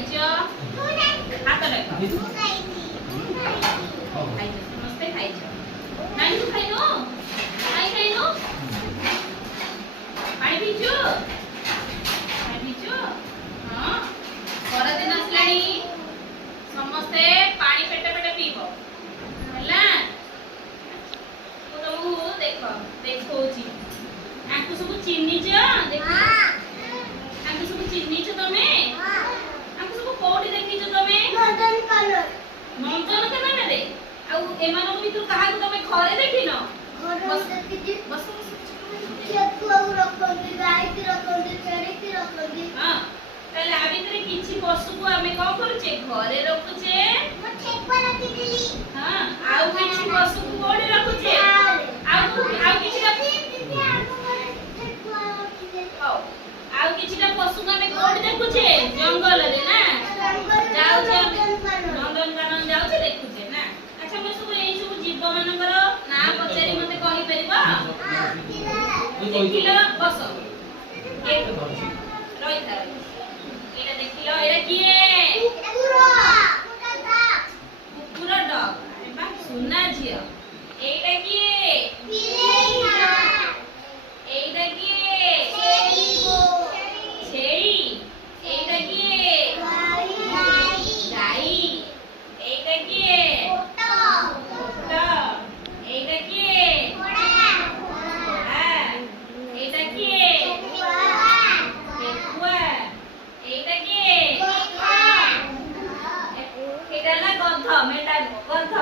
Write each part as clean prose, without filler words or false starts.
खाइचो हाथ देखो खाइचो समस्ते खाइचो नानी तू खाइनो आई खाइनो पानी पीचो हां खरा दिन आसलानी समस्ते पानी पेटे पेटे पीबो हला तो तुमु देखो देखोची आंकु सब चिन्नी छ देखो आंकु सब चिन्नी छ तमे हां आंकु सब कोडी देखि छ तमे नंदन कानन रे आ एमानो भितर कहा को तमे घरे देखिनो बस देखि बस खेत को रखंदी गाय की रखंदी छेड़ी की रखंदी हां ताले आ भितर किछि पशु को हमें को करछे घरे रखुछे म ठेक पर रखी दिली हां आउ किछि पशु को कोडी रखुछे आउ किछि रखी आउ किछिटा पशु को हमें कोडी देखुछे जंगल रे ना जाउ छे नंदन कानन जाउ छे देखुछे ना अच्छा मैं सब एई सब जीव मानकर ना पचारी मते कहि परिबो देखिलो बस रहिता एटा देखिलो एटा किए कुकुर डग अरे बा सुना झियो एटा किए बिलेई एटा किए छेड़ी एटा किए गाई एटा किए ओटा एटा किए घोड़ा एटा किए पेकुआ एटा किए एटा ना गध मेटा गध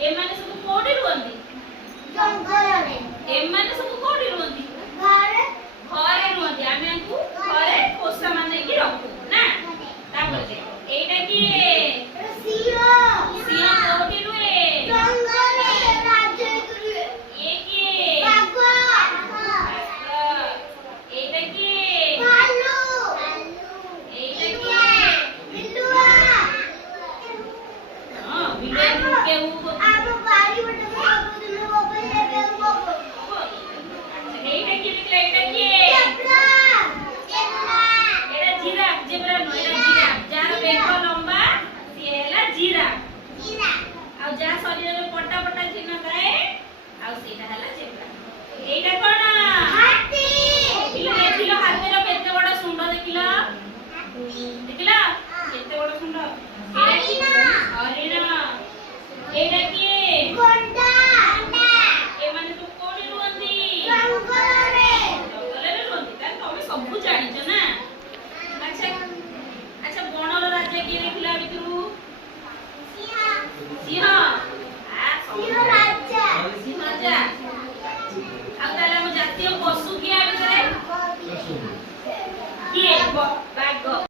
ए माने सब कोडी रुहंती जंगल रे ए माने सब कोडी रुहंती घरे रुहंती आमे आंकु घरे पोसा माने की रखू ना तापर देखो एटा किए सिंह कोडी रुए जंगल रे राज्य रुए ये किए एटा किए भालू एटा किए बिल्लुआ हां बिल्लू के ऊ आप बारी बटे सब दिन मोबाइल ले बाबू एटा किए निकला एटा किए एटा जिराफ जेब्रा नो एटा जिराफ जार बेक लंबा से हैला जिराफ आ जा शरीर में पट्टा पट्टा चिन्ह थाए आ सेटा हैला जेब्रा एटा कोन हाथी देखिलो हाथी रो केते बड़ा सुंदर देखिलो हाथी